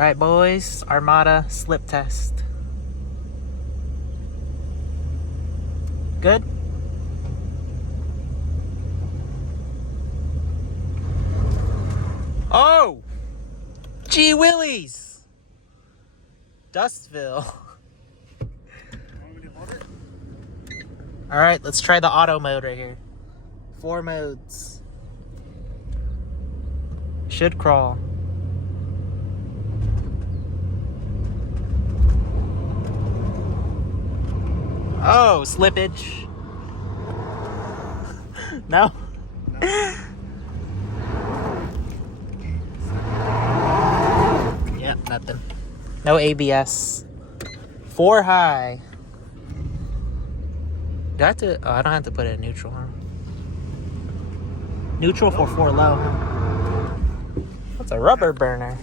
All right, boys, Armada slip test. Good? Oh! Gee willies! Dustville. All right, let's try the auto mode right here. 4 modes. Should crawl. Oh, slippage. No. Yep, nothing. No ABS. 4 high. Do I have to? Oh, I don't have to put it in neutral, huh? Neutral for 4 low. Huh? That's a rubber burner.